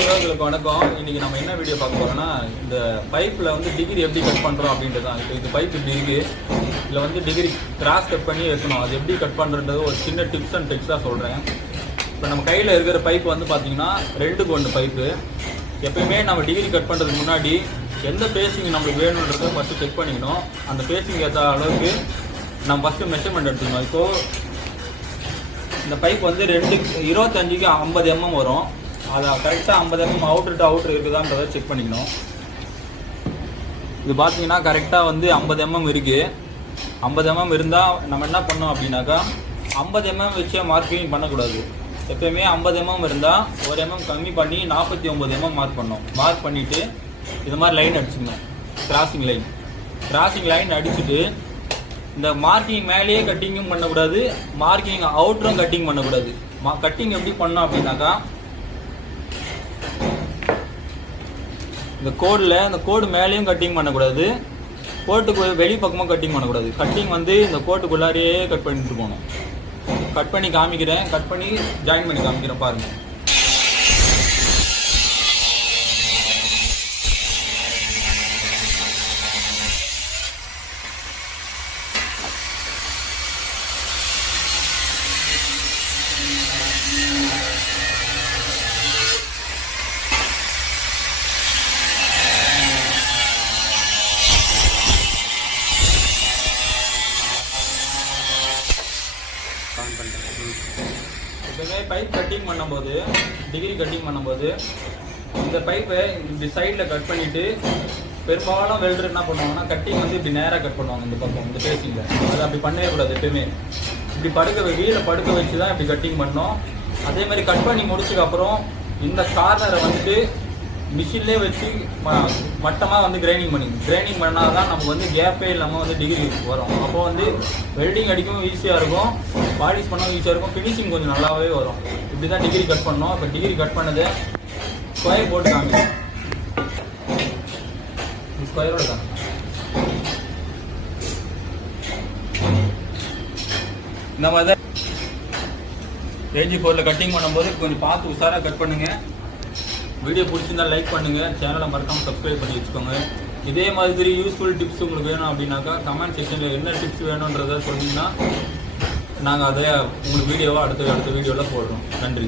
உறவுகளுக்கு வணக்கம். இன்னைக்கு நம்ம என்ன வீடியோ பார்க்க போறோம்னா, இந்த பைப்பில் வந்து டிகிரி எப்படி கட் பண்ணுறோம் அப்படின்றது தான். இப்போ இது பைப் இப்படி இருக்கு, இதில் வந்து டிகிரி கிராஸ் கட் பண்ணி வைக்கணும். அது எப்படி கட் பண்ணுறது ஒரு சின்ன டிப்ஸ் அண்ட் ட்ரிக்ஸாக சொல்கிறேன். இப்போ நம்ம கையில் இருக்கிற பைப் வந்து பார்த்தீங்கன்னா 2:1 பைப்பு. எப்பயுமே நம்ம டிகிரி கட் பண்ணுறதுக்கு முன்னாடி எந்த பேசிங் நம்மளுக்கு வேணுன்றதை ஃபஸ்ட்டு செக் பண்ணிக்கணும். அந்த பேசிங் ஏற்ற அளவுக்கு நம்ம ஃபஸ்ட்டு மெஷர்மெண்ட் எடுத்துக்கணும். இப்போது இந்த பைப் வந்து 25க்கு 50 mm வரும். அதை கரெக்டாக 50 mm அவுட்ரு டு அவுட்ரு இருக்குதான்றதை செக் பண்ணிக்கணும். இது பார்த்தீங்கன்னா கரெக்டாக வந்து 50 mm இருக்குது. 50 mm இருந்தால் நம்ம என்ன பண்ணோம் அப்படின்னாக்கா 50 mm வச்சே மார்க்கிங் பண்ணக்கூடாது. எப்போயுமே 50 mm இருந்தால் 1 mm கம்மி பண்ணி 49 mm மார்க் பண்ணோம். மார்க் பண்ணிவிட்டு இது மாதிரி லைன் அடிச்சுக்கணும். கிராசிங் லைன் அடிச்சுட்டு இந்த மார்க்கிங் மேலேயே கட்டிங்கும் பண்ணக்கூடாது, மார்க்கிங் அவுட்டரும் கட்டிங் பண்ணக்கூடாது. கட்டிங் எப்படி பண்ணோம் அப்படின்னாக்கா இந்த கோடில் இந்த கோடு மேலேயும் கட்டிங் பண்ணக்கூடாது, கோட்டுக்கு வெளி பக்கமும் கட்டிங் பண்ணக்கூடாது. கட்டிங் வந்து இந்த கோட்டுக்குள்ளாரையே கட் பண்ணிட்டு போகணும். கட் பண்ணி காமிக்கிறேன், கட் பண்ணி ஜாயின் பண்ணி காமிக்கிறேன் பாருங்கள். எப்பவுமே பைப் கட்டிங் பண்ணும்போது, டிகிரி கட்டிங் பண்ணும்போது இந்த பைப்பை இப்படி சைடில் கட் பண்ணிவிட்டு, பெரும்பாலும் வெல்டர் என்ன பண்ணுவாங்கன்னா கட்டிங் வந்து இப்படி நேராக கட் பண்ணுவாங்க. இந்த பக்கம் இந்த பேசிங்கில் அது அப்படி பண்ணவே கூடாது. எப்பயுமே இப்படி வீலை படுக்க வச்சு தான் இப்படி கட்டிங் பண்ணோம். அதே மாதிரி கட் பண்ணி முடிச்சதுக்கப்புறம் இந்த கார்னரை வந்துட்டு மிஷின்லேயே வச்சு மட்டமாக வந்து கிரைண்டிங் பண்ணால் தான் நமக்கு வந்து கேப்பே இல்லாமல் வந்து டிகிரி வரும். அப்போ வந்து வெல்டிங் அடிக்கவும் ஈஸியாக இருக்கும், பாலிஷ் பண்ணவும் ஈஸியாக இருக்கும், ஃபினிஷிங் கொஞ்சம் நல்லாவே வரும். இப்படி தான் டிகிரி கட் பண்ணோம். இப்போ டிகிரி கட் பண்ணது ஸ்கொயர் போட்டு காமி, ஸ்கொயரோட தான் இந்த மாதிரி தான் AG4 கட்டிங் பண்ணும்போது கொஞ்சம் பார்த்து உஷாராக கட் பண்ணுங்கள். வீடியோ பிடிச்சிருந்தா லைக் பண்ணுங்கள், சேனலை மறக்காமல் சப்ஸ்கிரைப் பண்ணி வச்சுக்கோங்க. இதே மாதிரி யூஸ்ஃபுல் டிப்ஸ் உங்களுக்கு வேணும் அப்படின்னாக்கா கமெண்ட் செக்ஷனில் என்ன டிப்ஸ் வேணுன்றதை சொன்னீங்கன்னா நாங்கள் அதை உங்களுக்கு வீடியோவாக அடுத்த வீடியோவில் போடுறோம். நன்றி.